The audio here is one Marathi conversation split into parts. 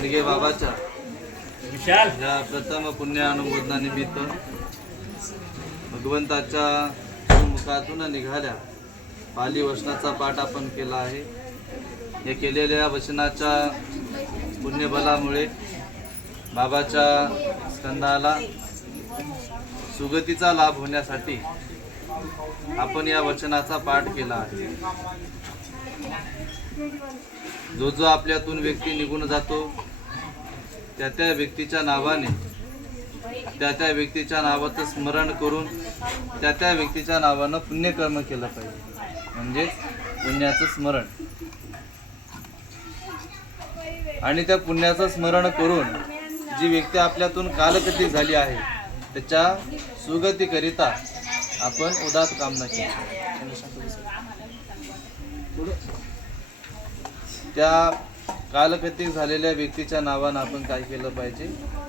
शेडगे बाबाच्या. विशाल. या प्रथम पुण्य अनुमोदनानिमित्त भगवंताच्या मुखातून निघाल्या. पाली वचनाचा पाठ आपण केला आहे. हे केलेल्या वचनाच्या पुण्यबलामुळे बाबाच्या स्कंदाला सुगतीचा लाभ होण्यासाठी आपण या वचनाचा पाठ केला आहे. जो जो आपल्यातून व्यक्ती निघून जातो त्या त्या व्यक्तीच्या नावाने त्या त्या व्यक्तीच्या नावाचं स्मरण करून त्या त्या व्यक्तीच्या नावानं पुण्यकर्म केलं पाहिजे. म्हणजेच पुण्याचं स्मरण. आणि त्या पुण्याचं स्मरण करून जी व्यक्ती आपल्यातून कालकटी झाली आहे त्याच्या सुगतीकरिता आपण उदात कामना केली. त्या कालकथित झालेल्या व्यक्तीच्या नावानं आपण काय केलं पाहिजे?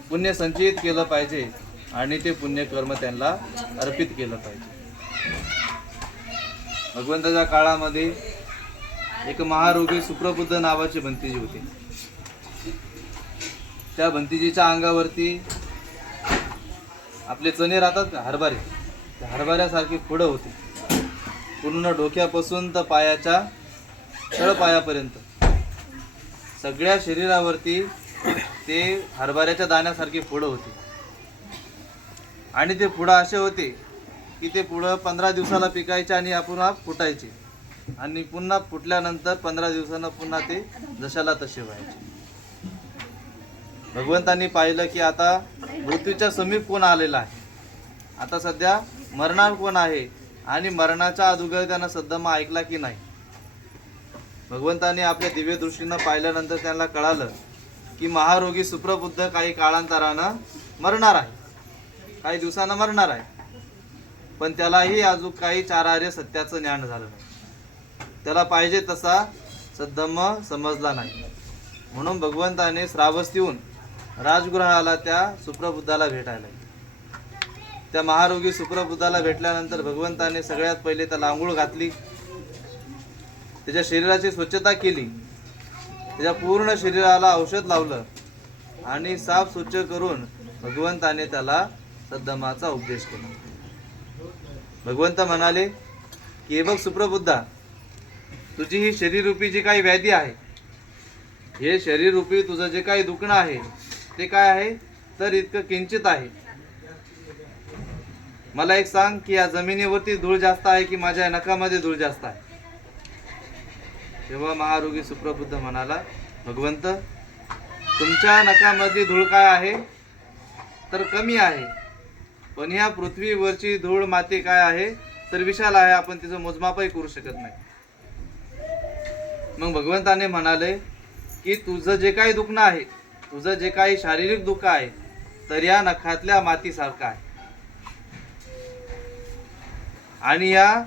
पुण्य संचयित केलं पाहिजे आणि ते पुण्यकर्म त्यांना अर्पित केलं पाहिजे. भगवंताच्या काळामध्ये एक महारोगी सुप्रबुद्ध नावाची भंतीजी होती. त्या भंतीजीच्या अंगावरती आपले चणे राहतात का? हरभरे. त्या हरभऱ्यासारखी फुडं होती. पूर्ण डोक्यापासून तर पायाच्या तळपायापर्यंत. सगळ्या शरीरावरती ते हरभऱ्याच्या दाण्यासारखी फुडं होती. आणि ते फुडं असे होते की ते पुढं पंधरा दिवसाला पिकायचे आणि पुन्हा फुटायचे. आणि पुन्हा फुटल्यानंतर पंधरा दिवसानं पुन्हा ते जशाला तसे व्हायचे. भगवंतांनी पाहिलं की आता मृत्यूच्या समीप कोण आलेला आहे? आता सध्या मरणार कोण आहे? आणि मरणाच्या अदुगर त्यांना सध्या मग ऐकला की नाही? भगवंताने आपल्या दिव्य दृष्टीनं पाहिल्यानंतर त्यांना कळालं की महारोगी सुप्रबुद्ध काही काळांतरानं मरणार आहे. काही दिवसानं मरणार आहे. पण त्यालाही अजून काही चारार्य सत्याचं ज्ञान झालं नाही. त्याला पाहिजे तसा सद्धम्म समजला नाही. म्हणून भगवंताने श्रावस्तीहून राजगृहाला त्या सुप्रबुद्धाला भेटायला त्या महारोगी सुप्रबुद्धाला भेटल्यानंतर भगवंताने सगळ्यात पहिले त्याला आंघोळ घातली. त्याच्या शरीराची स्वच्छता केली. त्याच्या पूर्ण शरीराला औषध लावलं आणि साफ स्वच्छ करून भगवंताने त्याला सद्धमाचा उपदेश केला. भगवंत म्हणाले की हे बघ सुप्रबुद्धा तुझी ही शरीररूपी जी काही व्याधी आहे हे शरीररूपी तुझं जे काही दुखणं आहे ते काय आहे? तर इतकं किंचित आहे. मला एक सांग की या जमिनीवरती धूळ जास्त आहे की माझ्या नखामध्ये धूळ जास्त आहे? तेव्हा महारोगी सुप्रबुद्ध म्हणाला भगवंत तुमच्या नखामधली धूळ काय आहे? तर कमी आहे. पण ह्या पृथ्वीवरची धूळ माती काय आहे? तर विशाल आहे. आपण तिचं मोजमापही करू शकत नाही. मग भगवंताने म्हणाले की तुझं जे काही दुखणं आहे तुझं जे काही शारीरिक दुःख आहे तर या नखातल्या मातीसारखं आहे. आणि या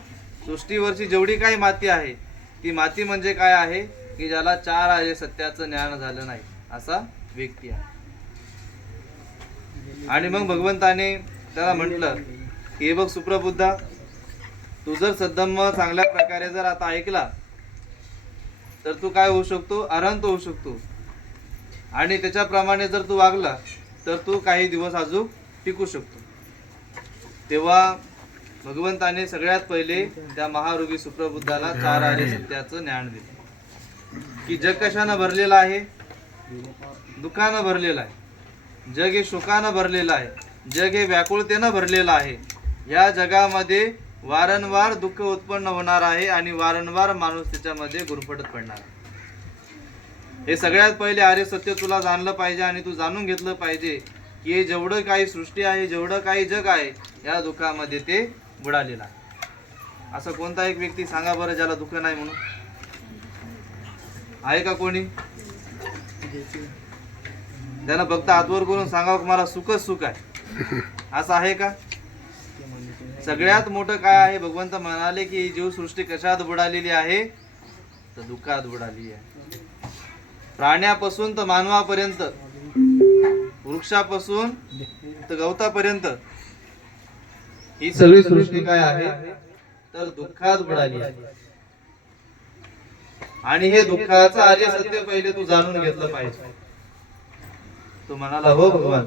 सृष्टीवरची जेवढी काही माती आहे ती माती म्हणजे काय आहे? की ज्याला चार आहे सत्याचं ज्ञान झालं नाही असा व्यक्ती आहे. आणि मग भगवंताने त्याला म्हटलं की हे बघ सुप्रबुद्धा तू जर सद्धम्म चांगल्या प्रकारे जर आता ऐकला तर तू काय होऊ शकतो? अरहंत होऊ शकतो. आणि त्याच्याप्रमाणे जर तू वागला तर तू काही दिवस अजून टिकू शकतो. तेव्हा भगवंताने सगळ्यात पहिले त्या महारोगी सुप्रबुद्धाला चार आर्य सत्याचं ज्ञान दिलं. की जग कशानं भरलेलं आहे? दुःखानं भरलेलं आहे. जग हे शोकानं भरलेलं आहे. जग हे व्याकुळतेनं भरलेलं आहे. या जगामध्ये वारंवार दुःख उत्पन्न होणार आहे आणि वारंवार माणूस त्याच्यामध्ये गुरफटत पडणार आहे. हे सगळ्यात पहिले आर्य सत्य तुला जाणलं पाहिजे आणि तू जाणून घेतलं पाहिजे की हे जेवढं काही सृष्टी आहे जेवढं काही जग आहे या दुःखामध्ये ते बुडालेला असा कोणता एक व्यक्ती सांगा बरं ज्याला दुःख नाही म्हणून? आहे का कोणी? त्यानं फक्त आतवर करून सांगावं की मला सुखच सुख आहे. असं आहे का? सगळ्यात मोठं काय आहे? भगवंत म्हणाले की जीवसृष्टी कशात बुडालेली आहे? तर दुःखात बुडालेली आहे. प्राण्यापासून तर मानवापर्यंत वृक्षापासून तर गवतापर्यंत. ही सगळी सृष्टी काय आहे? तर दुःखात बुडाली आहे. आणि हे दुःखाचं आर्य सत्य पहिले तू जाणून घेतलं पाहिजे. तू म्हणाला हो भगवान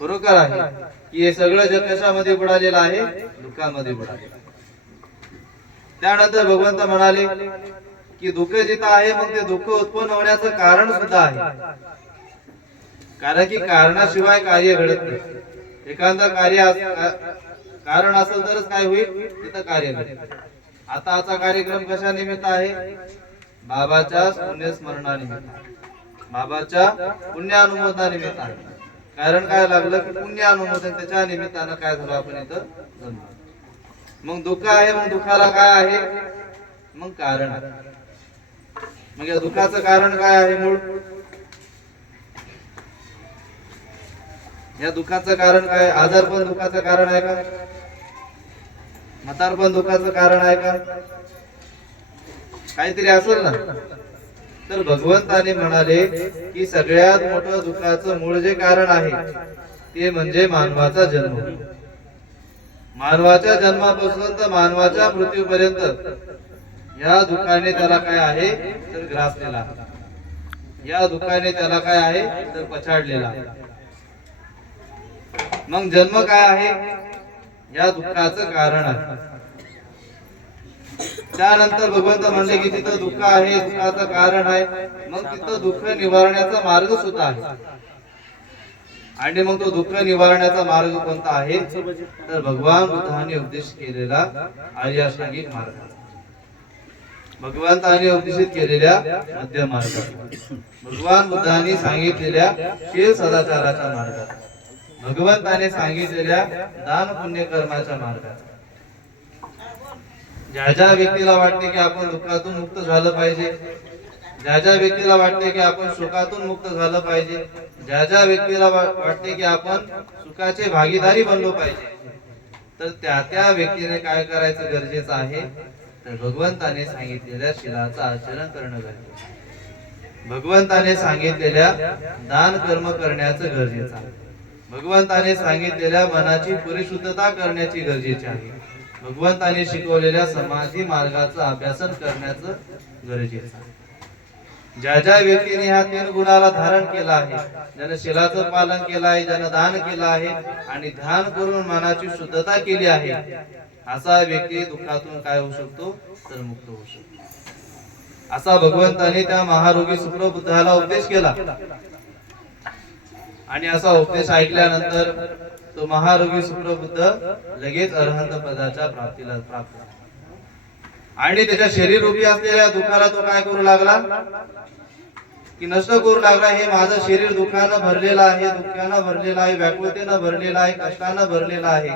खरोखर आहे की हे सगळं जग कशामध्ये बुडालेलं आहे? दुःखामध्ये बुडालेलं त्यानंतर भगवंत म्हणाले की दुःख जिथं आहे मग ते दुःख उत्पन्न होण्याचं कारण सुद्धा आहे. कारण की कारणाशिवाय कार्य घडत नाही. एखादं कार्य कारण असेल तरच काय होईल? तिथं कार्य घडेल आता आजचा कार्यक्रम कशा निमित्त आहे? बाबाच्या पुण्यस्मरणानिमित्त बाबाच्या पुण्यानुमोदनानिमित्त आहे. कारण काय लागलं की पुण्य अनुमोदन त्याच्या निमित्तानं काय झालं आपण इथं मग दुःख आहे मग दुःखाला काय आहे? मग कारण आहे. मग या दुःखाचं कारण काय आहे मूळ? या दुःखाचं कारण काय? आजार पण दुःखाचं कारण आहे का? म्हातार पण दुःखाचं कारण आहे का? काहीतरी असेल ना? तर भगवंताने म्हणाले की सगळ्यात मोठं दुःखाचं मूळ जे कारण आहे ते म्हणजे मानवाचा जन्म. मानवाच्या जन्मापासून तर मानवाच्या मृत्यूपर्यंत या दुःखाने त्याला काय आहे? तर ग्रासलेला. या दुःखाने त्याला काय आहे? तर पछाडलेला. आहे. मग जन्म काय आहे? या दुःखाचं कारण आहे. त्यानंतर भगवंत म्हणले की तिथं दुःख आहे दुःखाचं कारण आहे मग तिथं दुःख निवारण्याचा मार्ग सुद्धा आहे. आणि मग तो दुःख निवारण्याचा मार्ग कोणता आहे? तर भगवान बुद्धाने उपदेश केलेला आर्याश्रांगिक मार्ग. भगवंताने उपदेशित केलेल्या मध्य मार्ग भगवान बुद्धाने सांगितलेल्या शील सदाचाराच्या मार्गात. भगवंताने सांगितलेल्या दान पुण्य कर्माच्या मार्गात. ज्या ज्या व्यक्तीला वाटते की आपण दुःखातून मुक्त झालं पाहिजे ज्या ज्या व्यक्तीला वाटते की आपण सुखातून मुक्त झालं पाहिजे ज्या ज्या व्यक्तीला वाटते की आपण सुखाचे भागीदारी बनलो पाहिजे तर त्या त्या व्यक्तीने काय करायचं गरजेचं आहे? तर भगवंताने सांगितलेल्या शिलाचं आचरण करणं गरजेचं भगवंताने सांगितलेल्या दान कर्म करण्याचं गरजेचं आहे. भगवंताने सांगितलेल्या मनाची परिशुद्धता करण्याची गरजेची आहे. भगवंताने शिकवलेल्या समाधी मार्गाचं अभ्यासन करण्याचं गरजेचं आहे. ज्या ज्या व्यक्तीने ह्या तीन गुणाला धारण केला आहे ज्यानं शिलाचं पालन केलं आहे ज्यानं दान केलं आहे आणि ध्यान करून मनाची शुद्धता केली आहे असा व्यक्ती दुःखातून काय होऊ शकतो? तर मुक्त होऊ शकतो. असा भगवंताने त्या महारोगी सुप्रबुद्धाला उपदेश केला. आणि असा उपदेश ऐकल्यानंतर तो महारोगी सुप्रबुद्ध लगेच अरहंत पदाच्या प्राप्तीला प्राप्त आणि त्याच्या शरीर रूपी असलेल्या दुःखाला तो काय करू लागला? की नष्ट करू लागला? हे माझं शरीर दुःखानं भरलेलं आहे दुःखानं भरलेलं आहे व्याकुळतेनं भरलेलं आहे कष्टानं भरलेलं आहे.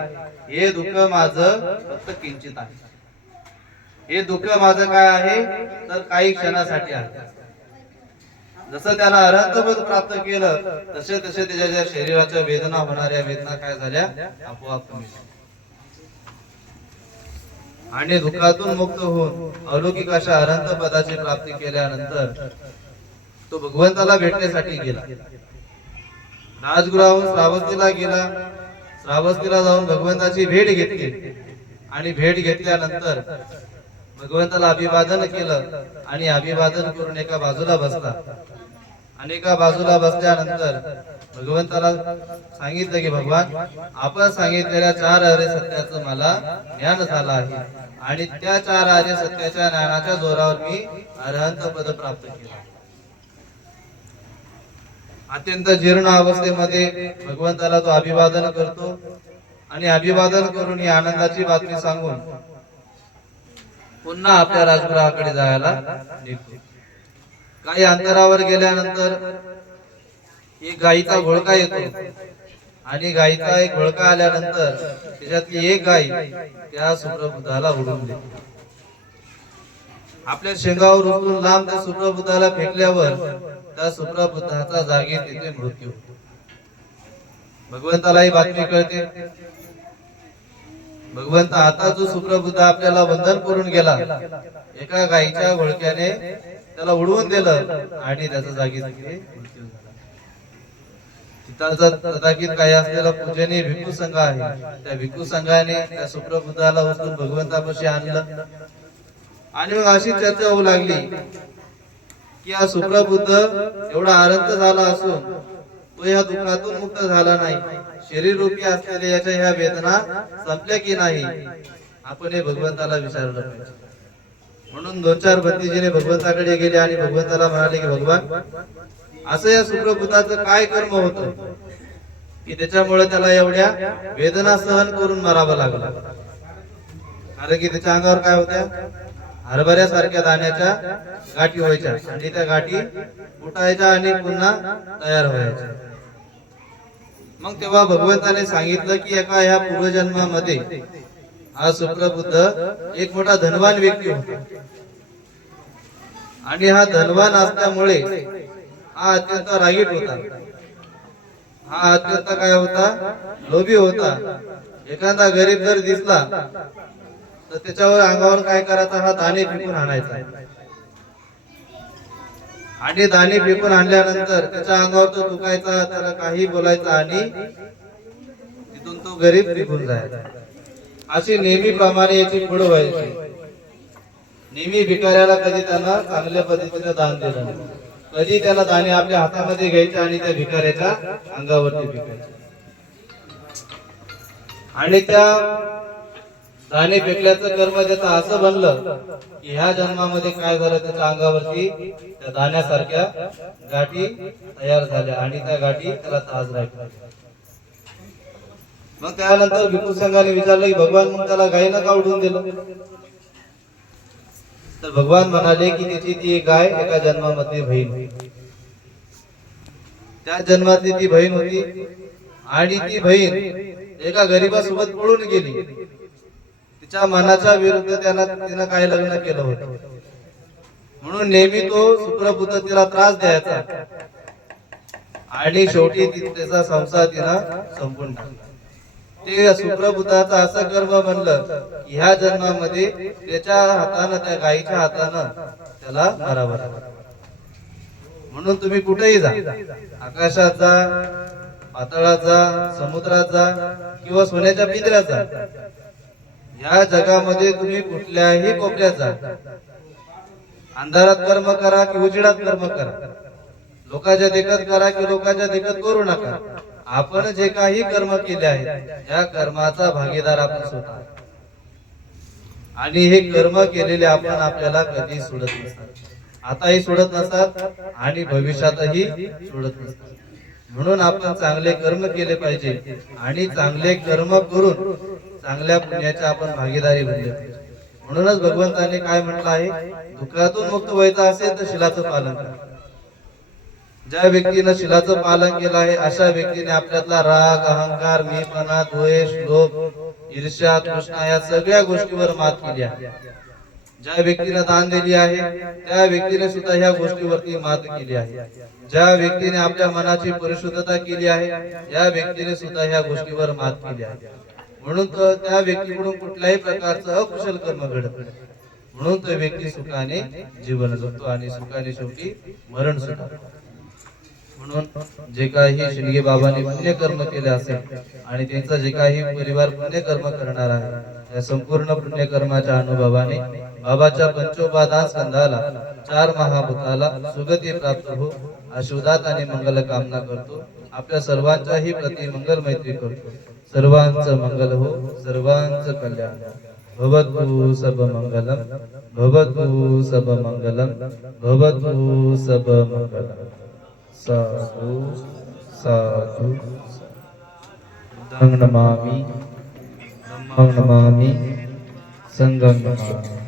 हे दुःख माझं फक्त किंचित आहे. हे दुःख माझं काय आहे? तर काही क्षणासाठी आहे. जसं त्याला अरहंतपद प्राप्त केलं तसे तसे त्याच्या ज्या शरीराच्या वेदना होणाऱ्या वेदना काय झाल्या? आपोआप कमी आणि दुःखातून मुक्त होऊन अलौकिक अशा अरहंत पदाची प्राप्ती केल्यानंतर तो भगवंताला भेटण्यासाठी गेला. राजगृहाहून श्रावस्तीला गेला. श्रावस्तीला जाऊन भगवंताची भेट घेतली. आणि भेट घेतल्यानंतर भगवंताला अभिवादन केलं आणि अभिवादन करून एका बाजूला बसला. आणि एका बाजूला बसल्यानंतर भगवंताला सांगितलं की भगवान आपण सांगितलेल्या चार आर्य सत्याचं मला ज्ञान झालं आहे आणि त्या चार आर्य सत्याच्या ज्ञानाच्या जोरावर मी अरहंत पद प्राप्त केलं. अत्यंत जीर्ण अवस्थेमध्ये भगवंताला तो अभिवादन करतो आणि अभिवादन करून ही आनंदाची बातमी सांगून पुन्हा आपल्या राजगृहाकडे जायला निघतो. काही अंतरावर गेल्यानंतर एक गायीचा घोळका येतो. आणि गायीचा एक घोळका आल्यानंतर त्याच्यातली एक गाय त्या सुप्रबुद्धाला उडून देते. आपल्या शेंगावर उचलून लांब त्या सुप्रबुद्धाला फेकल्यावर त्या सुप्रबुद्धाचा जागी तिथे मृत्यू भगवंताला ही बातमी कळते. भगवंत आता जो सुप्रबुद्ध आपल्याला वंदन करून गेला एका गायीच्या घोळक्याने त्याला उडवून दिलं आणि त्याचा जागी मृत्यू झाला. तथाकित काही असलेला पूजनीय भिक्खू संघ आहे. त्या भिक्खू संघाने त्या सुप्रबुद्धाला उचलून भगवंतापाशी आणलं. आणि मग अशी चर्चा होऊ लागली की हा सुप्रबुद्ध एवढा आनंद झाला असून तो या दुःखातून मुक्त झाला नाही. शरीर रूपी असलेल्या याच्या ह्या वेदना संपल्या की नाही? आपण हे भगवंताला विचारलं पाहिजे. म्हणून दोन चार भक्तीजीने भगवंताकडे गेले आणि भगवंताला म्हणाले की भगवान असं या सुप्रभूताचं काय कर्म होतं? की त्याच्यामुळे त्याला एवढ्या वेदना सहन करून मारावं लागलं. कारण की त्याच्या अंगावर काय होत्या हरभऱ्यासारख्या दाण्याच्या गाठी व्हायच्या आणि त्या गाठी उठायच्या आणि पुन्हा तयार व्हायच्या. मग तेव्हा भगवंताने सांगितलं की एका ह्या पूर्वजन्मामध्ये हा सुप्रबुद्ध एक मोठा धनवान व्यक्ती होता. आणि हा धनवान असल्यामुळे हा अत्यंत रागीट होता. हा अत्यंत काय होता? लोभी होता. एखादा गरीब जर दिसला तर त्याच्यावर अंगावर काय करायचा? हा दाणे फेकून आणायचा. आणि दाणे फेकून आणल्यानंतर त्याच्या अंगावर तो दुखायचा त्याला काही बोलायचा आणि तिथून तो गरीब निघून जायचा. अशी नेहमीप्रमाणे याची पुढ व्हायची. नेहमी भिकाऱ्याला कधी त्यांना चांगल्या पद्धतीने दान दिलं कधी त्याला दाणे आपल्या हातामध्ये घ्यायचे आणि त्या भिकाऱ्याच्या अंगावरती फेकायचे. आणि त्या दाणे फेकल्याचं कर्म त्याचं असं बनलं की ह्या जन्मामध्ये काय झालं त्याच्या अंगावरती त्या दाण्यासारख्या गाठी तयार झाल्या आणि त्या गाठी त्याला ताज राहिल्या मग त्यानंतर भिकू संघाने विचारलं की भगवान मग त्याला गायीनं का उठून दिलं? तर भगवान म्हणाले की त्याची ती गाय एका जन्मामध्ये बहीण होती. त्या जन्मातली ती बहीण होती आणि ती बहीण एका गरीबासोबत पळून गेली. तिच्या मनाच्या विरुद्ध त्याला तिनं काय लग्न केलं होतं. म्हणून नेहमी तो सुप्रभूत तिला त्रास द्यायचा. आणि शेवटी ती- त्याचा संसार तिनं संपून टाकला. ते शुक्रभूताचा असं कर्म बनलं की ह्या जन्मामध्ये त्याच्या हातानं त्या गायीच्या हातानं त्याला मारावं म्हणून तुम्ही कुठेही जा. आकाशात जा पातळात जा समुद्रात जा किंवा सोन्याच्या पिंजऱ्यात जा. या जगामध्ये तुम्ही कुठल्याही कोपऱ्यात जा. अंधारात कर्म करा की उजेडात कर्म करा. लोकांच्या देखत करा की लोकांच्या देखत करू नका. आपण जे काही कर्म केले आहे या कर्माचा भागीदार आपण स्वतः. आणि हे कर्म केलेले आपण आपल्याला कधी सोडत नसतात. आताही सोडत नसतात आणि भविष्यातही सोडत नसतात. म्हणून आपण चांगले कर्म केले पाहिजे आणि चांगले कर्म करून चांगल्या पुण्याच्या आपण भागीदारी बनले पाहिजे. म्हणूनच भगवंताने काय म्हटलं आहे? दुःखातून मुक्त व्हायचं असेल तर शिलाचं पालन करा. ज्या व्यक्तीनं शिलाचं पालन केलं आहे अशा व्यक्तीने आपल्यातला राग अहंकार मीपणा द्वेष लोभ ईर्ष्या तृष्णा या सगळ्या गोष्टीवर मात केली आहे. ज्या व्यक्तीने दान दिली आहे त्या व्यक्तीने सुद्धा ह्या गोष्टीवरती मात केली आहे. ज्या व्यक्तीने आपल्या मनाची परिशुद्धता केली आहे या व्यक्तीने सुद्धा ह्या गोष्टीवर मात केली आहे. म्हणून त्या व्यक्तीकडून कुठल्याही प्रकारचं अकुशल कर्म घडत म्हणून तो व्यक्ती सुखाने जीवन जगतो आणि सुखाने शेवटी मरण सुद्धा म्हणून जे काही शिंदे बाबांनी पुण्यकर्म केले असेल आणि त्यांचा जे काही परिवार पुण्यकर्म करणार आहे या संपूर्ण पुण्यकर्माच्या अनुभवाने बाबाच्या पंचोपादान स्कंदाला चार महाभूताला सुगती प्राप्त हो आशीर्वाद आणि मंगल कामना करतो. आपल्या सर्वांच्याही प्रति मंगल मैत्री करतो. सर्वांचं मंगल हो सर्वांचं कल्याण. भवतु सब मंगलम भवतु सब मंगलम भवतु सब मंगलम. साधु साधु बुद्धं नमामि धम्मं नमामि संघं नमामि